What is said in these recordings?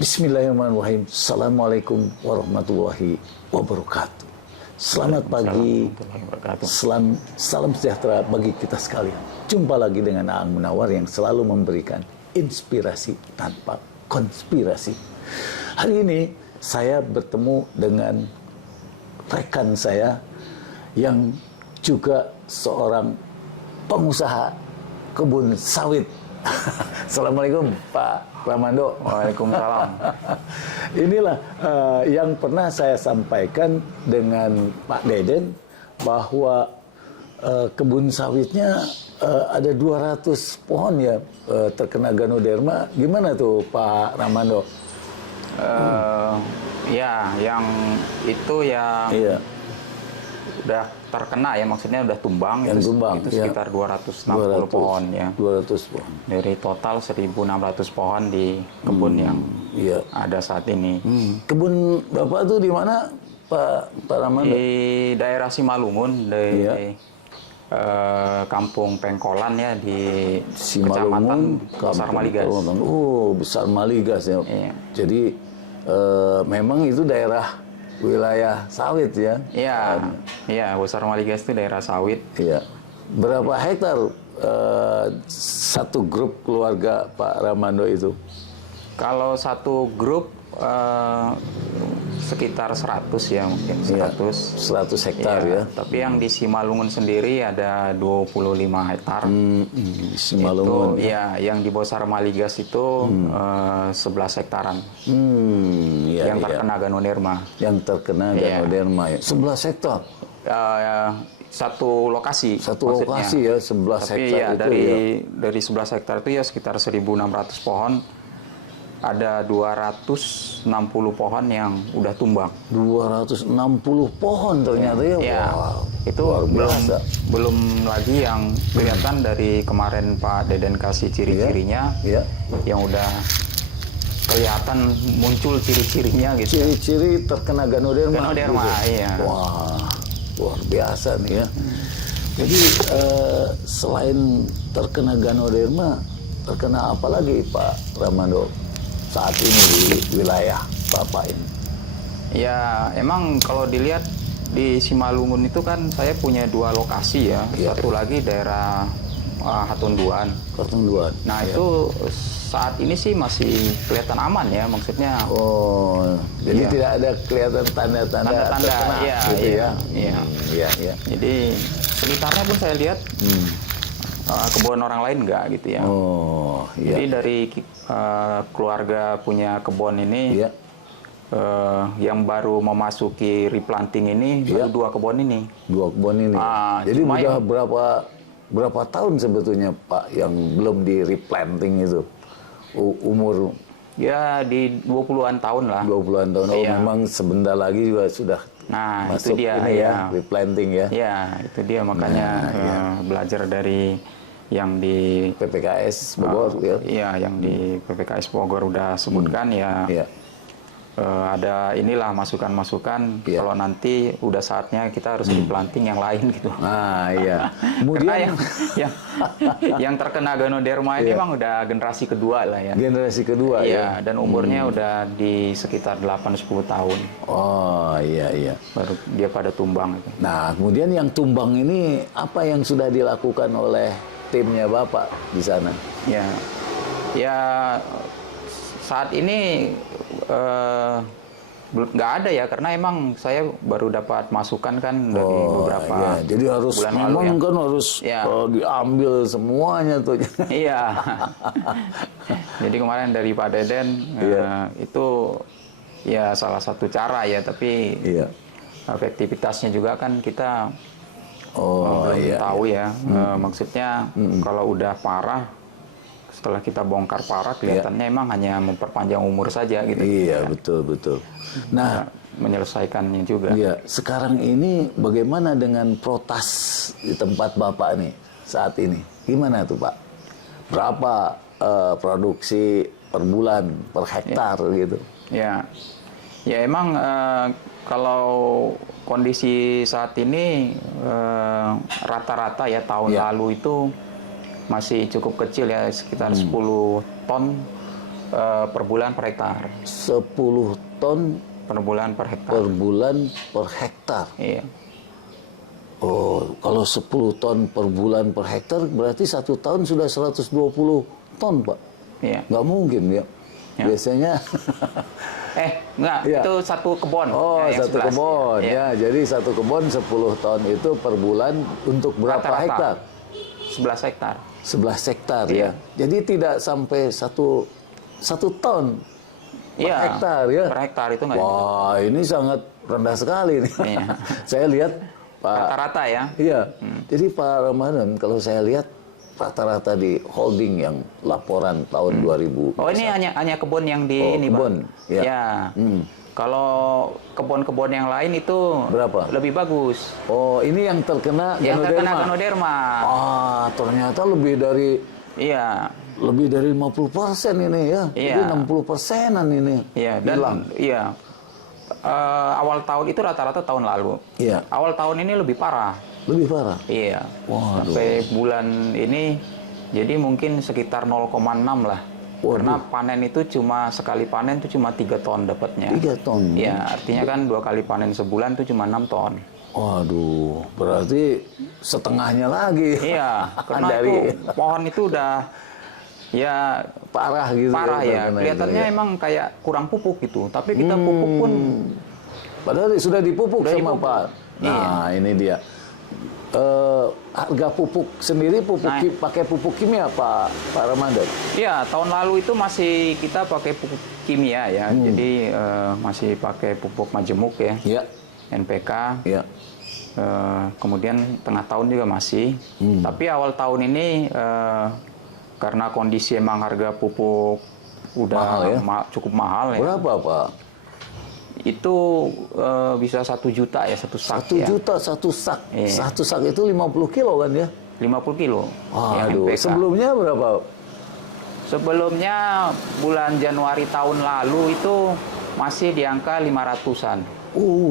Bismillahirrahmanirrahim. Assalamualaikum warahmatullahi wabarakatuh. Selamat pagi, salam sejahtera bagi kita sekalian. Jumpa lagi dengan Aang Munawar yang selalu memberikan inspirasi tanpa konspirasi. Hari ini saya bertemu dengan rekan saya yang juga seorang pengusaha kebun sawit. Assalamualaikum Pak Ramando. Waalaikumsalam. Inilah yang pernah saya sampaikan dengan Pak Deden bahwa kebun sawitnya ada 200 pohon ya terkena Ganoderma. Gimana tuh Pak Ramando? Ya, yang itu yang udah terkena ya, maksudnya udah tumbang. Yang tumbang itu sekitar 260 pohon ya. 200 pohon. Dari total 1.600 pohon di kebun yang ada saat ini. Kebun Bapak tuh di mana Pak Ramando? Di daerah Simalungun, di Kampung Pengkolan ya, di Kecamatan Besar Maligas. Oh, Besar Maligas ya. Iya. Jadi memang itu daerah wilayah sawit ya? Iya, Besar Maligas itu daerah sawit. Iya. Berapa hektar satu grup keluarga Pak Ramando itu? Kalau satu grup sekitar 100 ya, mungkin 100 hektar ya. Tapi yang di Simalungun sendiri ada 25 hektar. Simalungun. Itu yang di Besar Maligas itu 11 hektaran. Yang terkena Ganoderma. Yang terkena Ganoderma ya. 11 hektar. Satu lokasi. Satu lokasi ya, 11 hektar itu dari 11 hektar itu ya sekitar 1.600 pohon. Ada 260 pohon yang udah tumbang. 260 pohon ternyata ya. Wow. Itu belum lagi yang kelihatan dari kemarin Pak Deden kasih ciri-cirinya, yang udah kelihatan muncul ciri-cirinya gitu. Ciri-ciri terkena Ganoderma. Ganoderma, gitu. iya. Wah, luar biasa nih ya. Jadi selain terkena Ganoderma, terkena apa lagi Pak Ramando saat ini di wilayah Bapak ini? Ya, emang kalau dilihat di Simalungun itu kan saya punya 2 lokasi ya. Satu lagi daerah Hatunduan. Nah, itu saat ini sih masih kelihatan aman ya, maksudnya. Oh, jadi tidak ada kelihatan tanda-tanda terkena gitu ya. Iya. Jadi sekitarnya pun saya lihat kebun orang lain enggak gitu ya. Oh, iya. Jadi dari keluarga punya kebun ini, yang baru memasuki replanting ini, baru 2 kebun ini. 2 kebun ini. Jadi udah berapa tahun sebetulnya Pak yang belum di replanting itu? Umur? Ya di 20-an tahun lah. 20-an tahun. Oh, memang sebentar lagi juga sudah masuk itu dia, ini ya, replanting ya. Ya, itu dia makanya belajar dari yang di PPKS Bogor yang di PPKS Bogor udah sebutkan ada inilah masukan-masukan kalau nanti udah saatnya kita harus replanting yang lain gitu. Kemudian karena yang terkena Ganoderma ini memang udah generasi kedua lah ya. Generasi kedua ya. Dan umurnya udah di sekitar 8-10 tahun. Oh iya. Baru dia pada tumbang itu. Nah, kemudian yang tumbang ini apa yang sudah dilakukan oleh timnya Bapak di sana? Ya saat ini nggak ada ya, karena emang saya baru dapat masukan kan dari beberapa jadi harus bulan memang lalu kan harus diambil semuanya tuh. Iya. Jadi kemarin dari Pak Deden itu ya salah satu cara ya, tapi efektivitasnya juga kan kita belum tahu ya. Maksudnya kalau udah parah, setelah kita bongkar parah, kelihatannya emang hanya memperpanjang umur saja gitu. Iya, betul. Nah, menyelesaikannya juga. Iya, sekarang ini bagaimana dengan protas di tempat Bapak nih saat ini? Gimana tuh Pak? Berapa produksi per bulan, per hektar gitu? Ya emang kalau kondisi saat ini rata-rata ya tahun lalu itu masih cukup kecil ya, sekitar 10 ton per bulan per hektar. 10 ton Per bulan per hektar. per bulan per hektar. Iya. Oh, kalau 10 ton per bulan per hektar berarti 1 tahun sudah 120 ton, Pak. Iya. Nggak mungkin ya. Ya. Biasanya Enggak, Iya. itu satu kebun. oh, yang satu 11. kebun Iya. ya. Jadi satu kebun 10 ton itu per bulan untuk berapa Rata-rata. hektar? 11 hektar. 11 hektar Iya. ya. Jadi tidak sampai satu ton per Iya. hektar ya. Per hektar itu enggak. Wah, ini sangat rendah sekali nih. Iya. Saya lihat Pak. Rata-rata ya. Iya. Jadi Pak Ramadan, kalau saya lihat rata-rata di holding yang laporan tahun 2000. Oh, ini hanya kebun yang di Oh, ini, kebun, Bang. ya. Ya. Kalau kebun-kebun yang lain itu Berapa? lebih bagus. Oh, ini yang terkena Yang terkena Ganoderma. Ganoderma. Ah, ternyata lebih dari Iya. 50% ini ya. Iya. Jadi 60%-an ini. Iya, dan hilang. iya. Awal tahun itu rata-rata tahun lalu. Iya. Awal tahun ini lebih parah. Lebih parah. Iya. Waduh. Sampai bulan ini jadi mungkin sekitar 0,6 lah. Waduh. Karena panen itu cuma sekali panen itu cuma 3 ton dapatnya. 3 ton. Iya, artinya kan 2 kali panen sebulan itu cuma 6 ton. Waduh, berarti setengahnya lagi. Iya, karena Dari itu pohon itu udah ya parah gitu. parah ya. terkena Kelihatannya itu, ya. emang kayak kurang pupuk gitu. Tapi kita pupuk pun Padahal sudah dipupuk Sudah sama dipupuk. Pak. Nah, ini dia. Harga pupuk sendiri pakai pupuk kimia Pak Ramadan. iya, tahun lalu itu masih kita pakai pupuk kimia ya. Jadi masih pakai pupuk majemuk ya. Iya. NPK. Iya. Kemudian tengah tahun juga masih. Tapi awal tahun ini karena kondisi emang harga pupuk udah Mahal ya? cukup mahal ya. Berapa Pak? Itu bisa 1 juta ya satu sak 1 ya. juta satu sak. Iya. Satu sak itu 50 kilo kan ya? 50 kilo. yang Aduh, NPK. sebelumnya berapa? Sebelumnya bulan Januari tahun lalu itu masih di angka 500-an.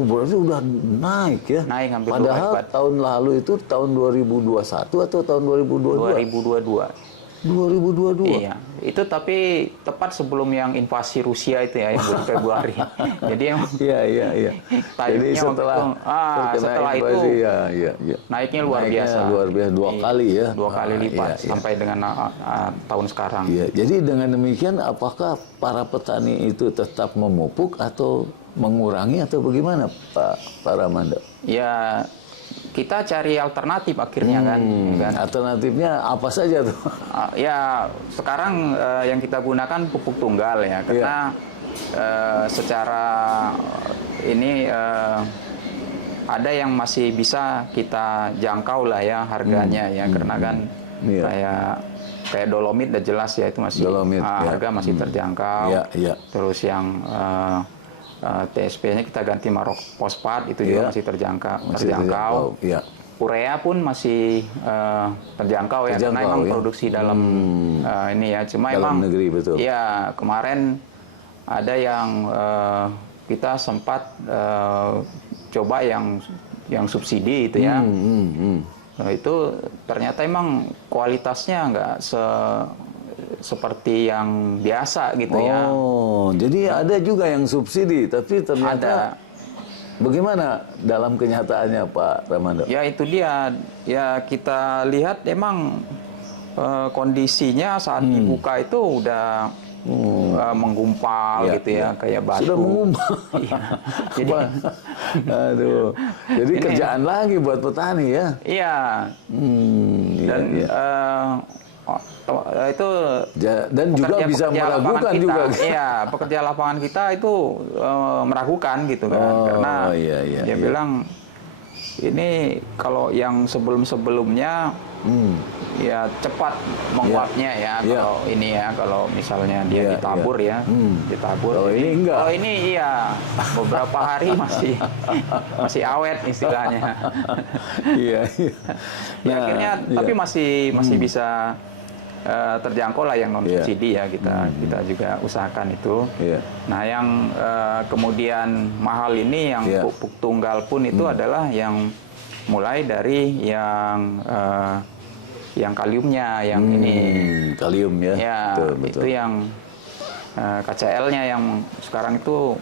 Berarti udah naik ya? Naik hampir 2 kali Padahal lipat. tahun lalu itu tahun 2021 atau tahun 2022? 2022. 2022. Iya, itu tapi tepat sebelum yang invasi Rusia itu ya, yang bulan Februari. Jadi emang Iya. Jadi timingnya waktu setelah itu, setelah itu iya. naiknya luar Naiknya biasa. luar biasa 2 Iya, kali ya. 2 kali lipat Iya. sampai dengan tahun sekarang. Iya, jadi dengan demikian apakah para petani itu tetap memupuk atau mengurangi atau bagaimana Pak Ramanda? Ya kita cari alternatif akhirnya kan. Alternatifnya apa saja tuh? Ya sekarang yang kita gunakan pupuk tunggal ya, karena secara ini ada yang masih bisa kita jangkau lah ya harganya ya, karena kan kayak dolomit udah jelas ya, itu masih Dolomit, harga masih terjangkau. Iya. Terus yang TSP-nya kita ganti Marok fosfat itu juga masih terjangkau. Iya. Urea pun masih terjangkau ya, karena memang produksi dalam ini ya. Cuma dalam emang negeri, betul. Ya kemarin ada yang kita sempat coba yang subsidi itu ya. Nah, itu ternyata emang kualitasnya nggak seperti yang biasa gitu ya. Oh, jadi ada juga yang subsidi, tapi ternyata bagaimana dalam kenyataannya Pak Ramanda? Ya itu dia, ya kita lihat emang kondisinya saat dibuka itu udah menggumpal gitu ya, kayak batu. Sudah menggumpal. Iya. Jadi, aduh, jadi kerjaan lagi buat petani ya? Iya. Dan itu dan juga bisa meragukan kita, juga. Iya, pekerja lapangan kita itu meragukan gitu kan, karena dia bilang ini kalau yang sebelumnya ya cepat menguapnya ya, kalau ini ya, kalau misalnya dia ditabur ya, ditabur. Kalau ini enggak. Kalau ini iya beberapa hari masih awet istilahnya. Iya. Ya, akhirnya tapi masih bisa terjangkau lah yang non subsidi ya, kita juga usahakan itu. Nah yang kemudian mahal ini yang pupuk tunggal pun itu adalah yang mulai dari yang kaliumnya yang ini kalium ya, betul. Itu yang KCL-nya yang sekarang itu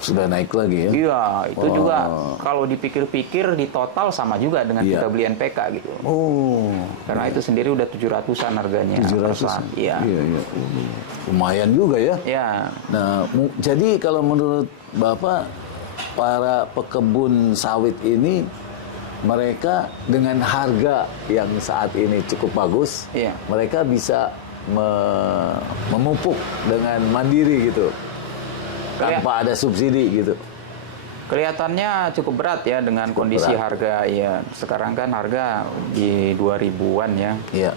sudah naik lagi ya? Iya, itu juga kalau dipikir-pikir di total sama juga dengan kita beli NPK gitu. Oh. Karena itu sendiri udah 700-an harganya. 700-an? Iya. Iya. Lumayan juga ya? Iya. Nah, jadi kalau menurut Bapak, para pekebun sawit ini, mereka dengan harga yang saat ini cukup bagus, mereka bisa memupuk dengan mandiri gitu. Tanpa ada subsidi gitu. Kelihatannya cukup berat ya dengan kondisi harga ya. Sekarang kan harga di 2000-an ya. Iya.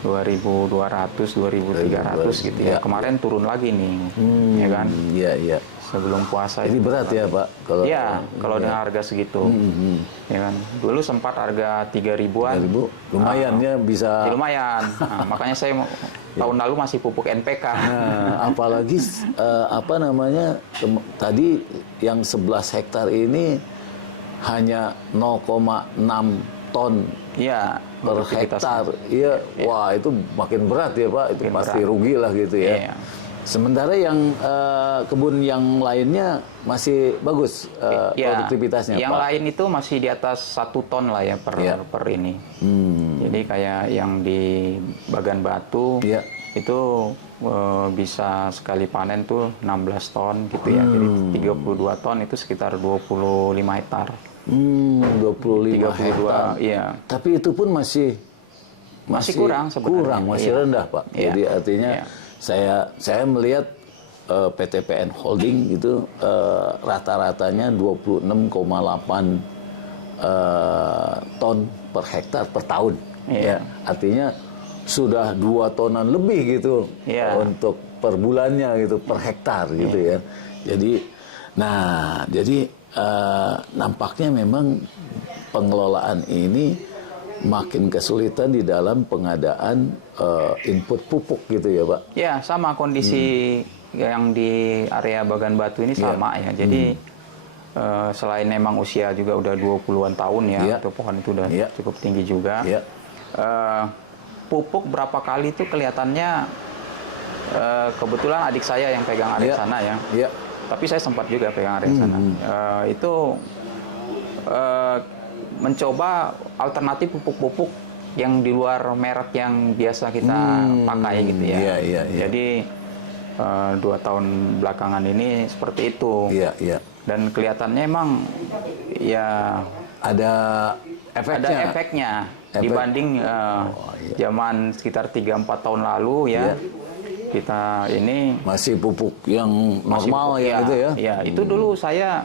2.200, 2.300 gitu ya. Kemarin turun lagi nih. Ya kan? Iya. Sebelum puasa ini berat ya, Pak? Kalau dengan harga segitu. Ya kan? Dulu sempat harga 3.000-an. 3.000 lumayan ya bisa. Ya, lumayan. Nah, makanya saya tahun lalu masih pupuk NPK. Nah, apalagi tadi yang 11 hektar ini hanya 0,6 ton per hektar. Iya, wah itu makin berat ya, Pak. Itu makin pasti berat. Rugi lah gitu ya. Iya. Sementara yang kebun yang lainnya masih bagus produktivitasnya, yang Pak. lain itu masih di atas 1 ton lah ya per ini. Jadi kayak yang di Bagan Batu itu bisa sekali panen tuh 16 ton gitu ya. Jadi 32 ton itu sekitar 25 hektar. 25 hektar. Iya. Tapi itu pun masih kurang sebenarnya. Masih rendah, Pak. Jadi artinya saya melihat PT PN Holding itu rata-ratanya 26,8 ton per hektar per tahun. Ya, artinya sudah 2 tonan lebih gitu untuk per bulannya gitu, per hektar gitu ya. Jadi nampaknya memang pengelolaan ini makin kesulitan di dalam pengadaan input pupuk gitu ya, Pak? Ya, sama kondisi yang di area Bagan Batu ini sama ya. Jadi selain memang usia juga udah 20-an tahun ya, itu pohon itu udah cukup tinggi juga. Pupuk berapa kali itu kelihatannya kebetulan adik saya yang pegang area sana ya. Tapi saya sempat juga pegang area sana. Itu mencoba alternatif pupuk-pupuk yang di luar merek yang biasa kita pakai gitu ya. Jadi 2 tahun belakangan ini seperti itu. Dan kelihatannya emang ya ada efeknya. Dibanding zaman sekitar 3-4 tahun lalu ya. Kita ini masih pupuk yang normal gitu ya. Ya, itu dulu saya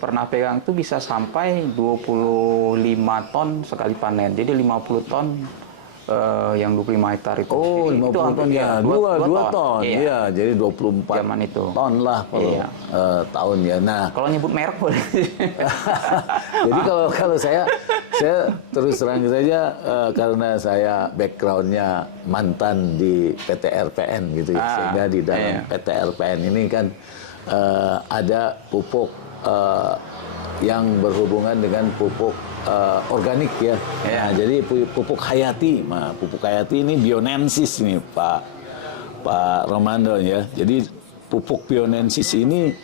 pernah pegang itu bisa sampai 25 ton sekali panen. Jadi 50 ton yang 25 hektar itu. Oh, 50 itu ton ya. 2 ton. Iya, jadi 24 zaman itu. Ton lah kalau tahun ya. Nah, kalau nyebut merek boleh. Jadi kalau saya terus terang saja karena saya backgroundnya mantan di PT RPN gitu ya, sehingga di dalam PT RPN ini kan ada pupuk yang berhubungan dengan pupuk organik ya. Nah, jadi pupuk hayati. Nah, pupuk hayati ini Bionensis nih Pak Romando ya. Jadi pupuk Bionensis ini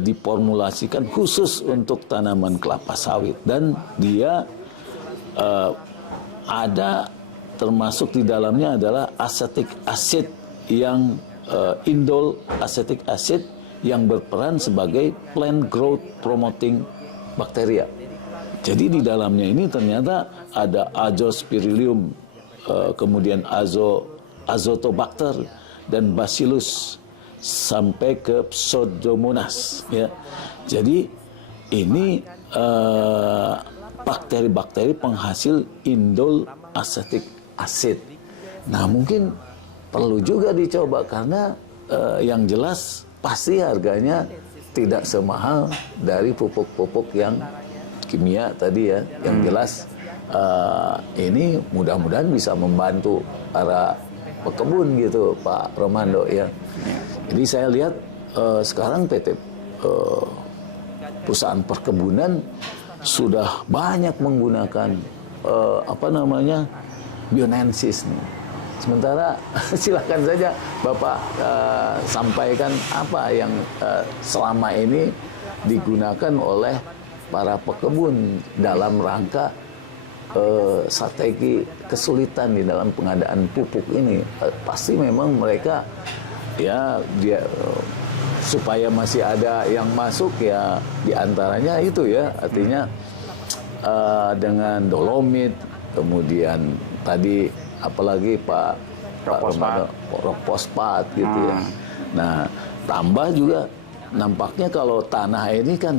diformulasikan khusus untuk tanaman kelapa sawit dan dia ada termasuk di dalamnya adalah acetic acid yang indol acetic acid yang berperan sebagai plant growth promoting bacteria. Jadi di dalamnya ini ternyata ada Azospirillum, kemudian Azotobacter dan Bacillus sampai ke Pseudomonas ya. Jadi ini bakteri-bakteri penghasil indol acetic acid. Nah, mungkin perlu juga dicoba karena yang jelas pasti harganya tidak semahal dari pupuk-pupuk yang kimia tadi ya. Yang jelas ini mudah-mudahan bisa membantu para pekebun gitu, Pak Romando ya. Jadi saya lihat sekarang PT perusahaan perkebunan sudah banyak menggunakan Bionensis nih. Sementara silakan saja Bapak sampaikan apa yang selama ini digunakan oleh para pekebun dalam rangka strategi kesulitan di dalam pengadaan pupuk ini. Pasti memang mereka ya dia supaya masih ada yang masuk ya diantaranya itu ya artinya dengan dolomit, kemudian tadi apalagi Pak fosfat gitu ya. Nah, tambah juga nampaknya kalau tanah ini kan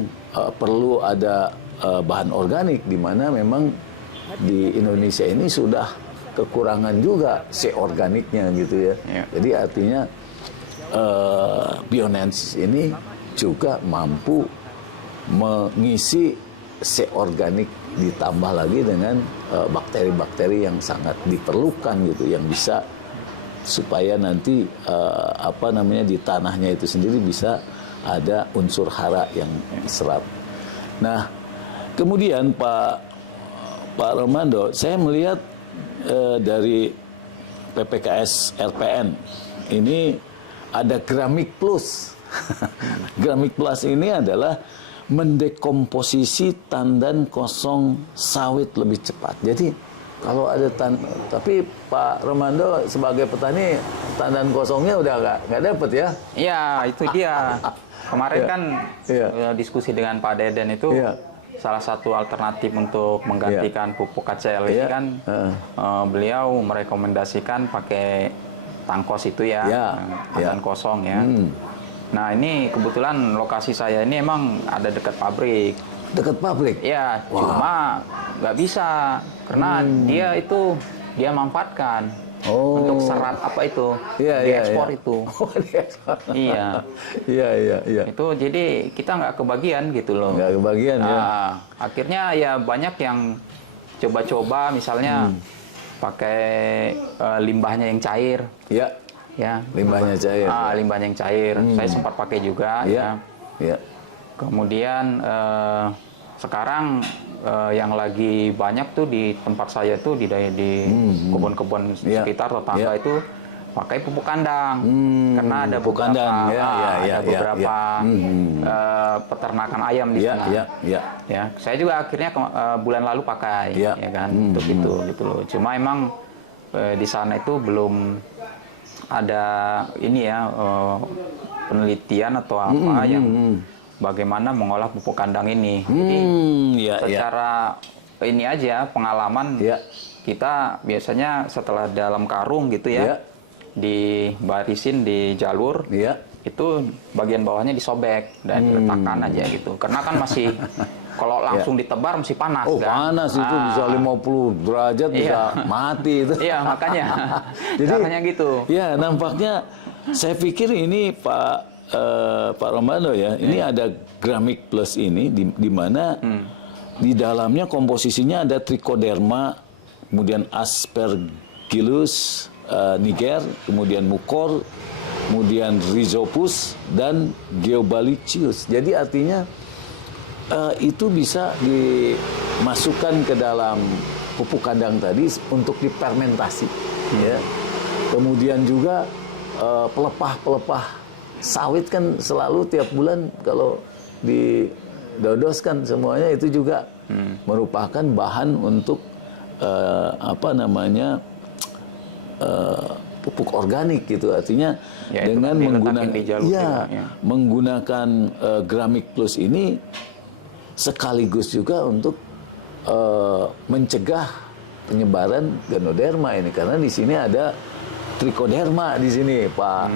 perlu ada bahan organik di mana memang di Indonesia ini sudah kekurangan juga organiknya gitu ya. Jadi artinya Bionensis ini juga mampu mengisi organik ditambah lagi dengan bakteri-bakteri yang sangat diperlukan gitu yang bisa supaya nanti di tanahnya itu sendiri bisa ada unsur hara yang serap. Nah, kemudian Pak Romando, saya melihat dari PPKS RPN ini ada Gramik Plus. Gramik Plus ini adalah mendekomposisi tandan kosong sawit lebih cepat. Jadi kalau ada tapi Pak Romando sebagai petani tandan kosongnya udah nggak dapet ya? Iya, itu dia. Kemarin kan diskusi dengan Pak Deden itu salah satu alternatif untuk menggantikan pupuk KCL ini kan beliau merekomendasikan pakai tangkos itu ya, tandan kosong ya. Nah ini kebetulan lokasi saya ini emang ada dekat pabrik. Dekat pabrik? Ya, cuma nggak bisa karena dia manfaatkan untuk serat apa itu diekspor itu. Iya. Itu jadi kita nggak kebagian gitu loh. Nggak kebagian ya. Akhirnya ya banyak yang coba-coba misalnya pakai limbahnya yang cair. Iya. Ya, limbahnya cair. Limbahnya yang cair. Saya sempat pakai juga. Ya. Kemudian sekarang yang lagi banyak tuh di tempat saya tuh di kebun-kebun sekitar tetangga itu pakai pupuk kandang karena ada beberapa peternakan ayam di sana. Ya, saya juga akhirnya bulan lalu pakai, ya kan, untuk itu gitu loh. Cuma emang di sana itu belum ada ini ya penelitian atau apa yang bagaimana mengolah pupuk kandang ini. Jadi secara ini aja pengalaman kita biasanya setelah dalam karung gitu ya dibarisin di jalur itu bagian bawahnya disobek dan diletakkan aja gitu. Karena kan masih kalau langsung ditebar masih panas kan. Panas itu bisa 50 derajat bisa mati itu. Iya, makanya. Jadi caranya gitu. Ya, nampaknya saya pikir ini Pak Romando ya, ini ada Gramik Plus ini di mana di dalamnya komposisinya ada Trichoderma, kemudian Aspergillus niger, kemudian Mucor, kemudian Rhizopus dan Geobalicius. Jadi artinya itu bisa dimasukkan ke dalam pupuk kandang tadi untuk difermentasi. Ya. Kemudian juga pelepah-pelepah sawit kan selalu tiap bulan kalau didodoskan semuanya itu juga merupakan bahan untuk pupuk organik gitu. Artinya dengan menggunakan Gramik Plus ini sekaligus juga untuk mencegah penyebaran Ganoderma ini karena di sini ada Trichoderma di sini Pak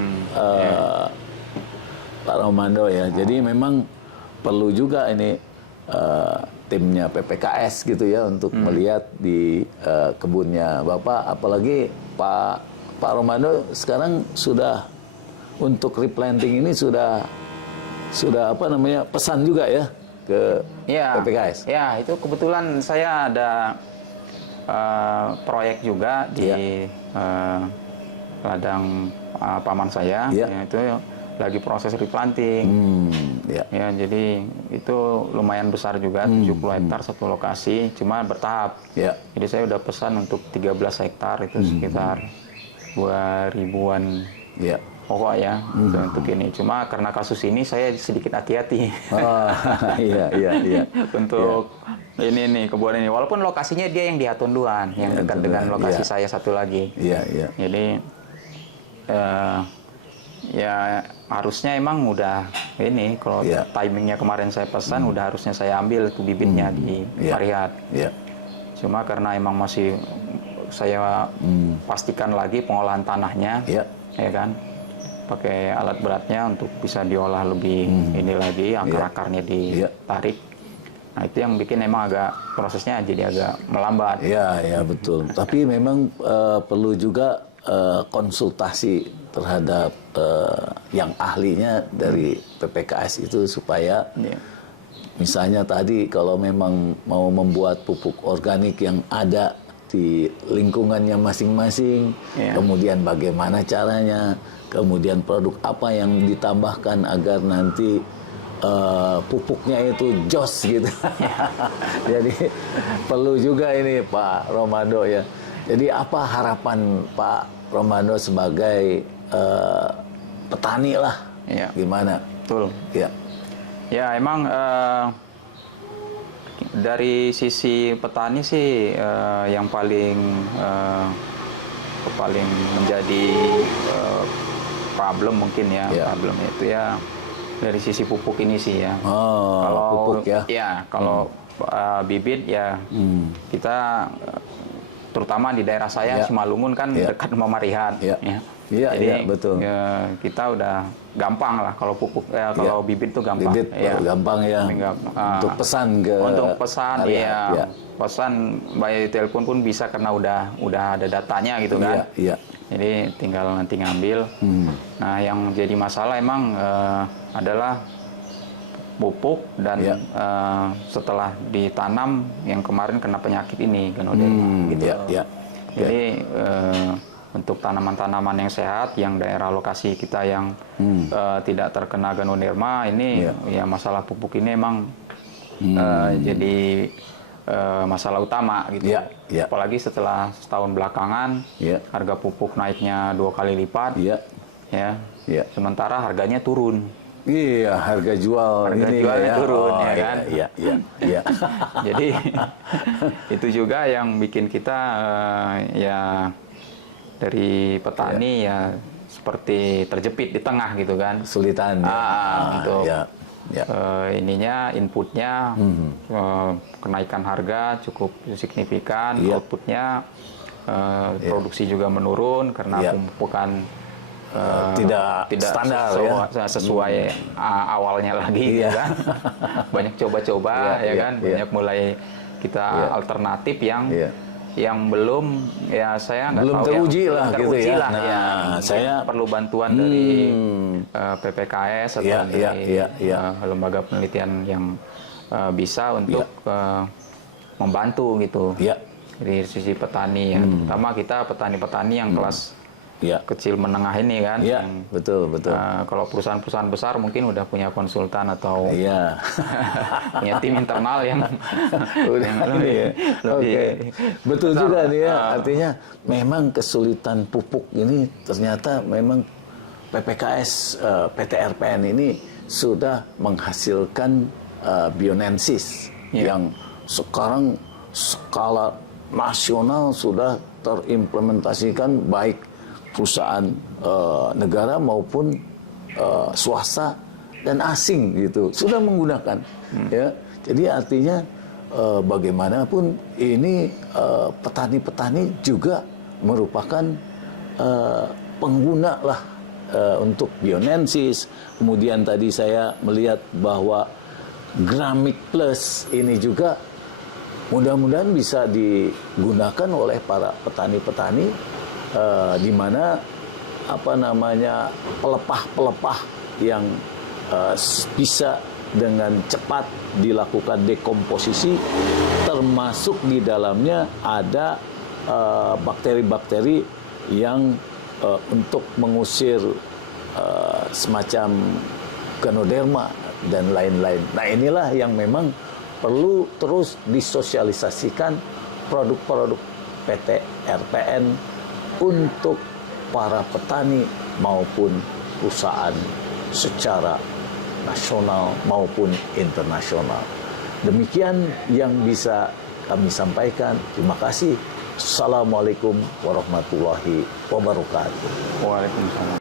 Romando ya. Jadi memang perlu juga ini timnya PPKS gitu ya untuk melihat di kebunnya Bapak, apalagi Pak Romando sekarang sudah untuk replanting ini sudah pesan juga ya ke PPKS. Ya, itu kebetulan saya ada proyek juga di ladang paman saya, itu lagi proses replanting. Ya, jadi itu lumayan besar juga, 70 hektar satu lokasi, cuma bertahap. Jadi saya udah pesan untuk 13 hektar itu sekitar 2000-an pokok ya untuk ini. Cuma karena kasus ini saya sedikit hati-hati untuk ini nih kebun ini. Walaupun lokasinya dia yang di Hatunduan, yang dekat dengan lokasi saya satu lagi. Jadi ya harusnya emang udah ini kalau timingnya kemarin saya pesan udah harusnya saya ambil tuh bibitnya di Parihat. Cuma karena emang masih saya pastikan lagi pengolahan tanahnya, ya kan, pakai alat beratnya untuk bisa diolah lebih ini lagi, akar-akarnya ditarik. Nah itu yang bikin emang agak prosesnya jadi agak melambat. Iya betul. Tapi memang perlu juga konsultasi terhadap yang ahlinya dari PPKS itu supaya misalnya tadi kalau memang mau membuat pupuk organik yang ada di lingkungannya masing-masing, kemudian bagaimana caranya, kemudian produk apa yang ditambahkan agar nanti pupuknya itu jos gitu. Jadi perlu juga ini Pak Romando ya. Jadi apa harapan Pak Romando sebagai petani lah, gimana? Betul. Ya. Ya emang dari sisi petani sih yang paling menjadi problem mungkin ya, problem itu ya dari sisi pupuk ini sih ya. Kalau pupuk ya. Ya kalau bibit ya kita terutama di daerah saya Simalungun kan dekat sama Marihat. Jadi betul. Kita udah gampang lah kalau pupuk kalau bibit itu gampang. Bibit gampang ya. Untuk pesan ke pesan pesan by telepon pun bisa karena udah ada datanya gitu kan. Jadi tinggal nanti ngambil. Nah yang jadi masalah emang adalah pupuk dan setelah ditanam yang kemarin kena penyakit ini Ganoderma gitu. Jadi untuk tanaman-tanaman yang sehat, yang daerah lokasi kita yang tidak terkena Ganoderma ini ya masalah pupuk ini emang jadi masalah utama gitu. Apalagi setelah setahun belakangan harga pupuk naiknya 2 kali lipat. Sementara harganya turun. Iya, harga jualnya turun ya kan. Jadi itu juga yang bikin kita ya dari petani ya seperti terjepit di tengah gitu kan. Kesulitan. Untuk ininya inputnya kenaikan harga cukup signifikan, outputnya produksi juga menurun karena pemupukan tidak standar sesuai awalnya lagi ya kan. Banyak coba-coba banyak mulai kita alternatif yang belum saya nggak tahu teruji lah gitu ya. Nah, saya perlu bantuan dari PPKS atau dari lembaga penelitian yang bisa untuk membantu gitu. Dari sisi petani ya, terutama kita petani-petani yang kelas kecil menengah ini kan. Betul. Kalau perusahaan-perusahaan besar mungkin udah punya konsultan atau punya tim internal yang lebih. Betul juga nih ya. Artinya memang kesulitan pupuk ini ternyata memang PPKS PT RPN ini sudah menghasilkan Bionensis yang sekarang skala nasional sudah terimplementasikan baik perusahaan negara maupun swasta dan asing gitu sudah menggunakan ya. Jadi artinya bagaimanapun ini petani-petani juga merupakan pengguna lah untuk Bionensis. Kemudian tadi saya melihat bahwa Gramik Plus ini juga mudah-mudahan bisa digunakan oleh para petani-petani di mana pelepah-pelepah yang bisa dengan cepat dilakukan dekomposisi, termasuk di dalamnya ada bakteri-bakteri yang untuk mengusir semacam Ganoderma dan lain-lain. Nah inilah yang memang perlu terus disosialisasikan produk-produk PT RPN untuk para petani maupun perusahaan secara nasional maupun internasional. Demikian yang bisa kami sampaikan. Terima kasih. Assalamualaikum warahmatullahi wabarakatuh. Waalaikumsalam.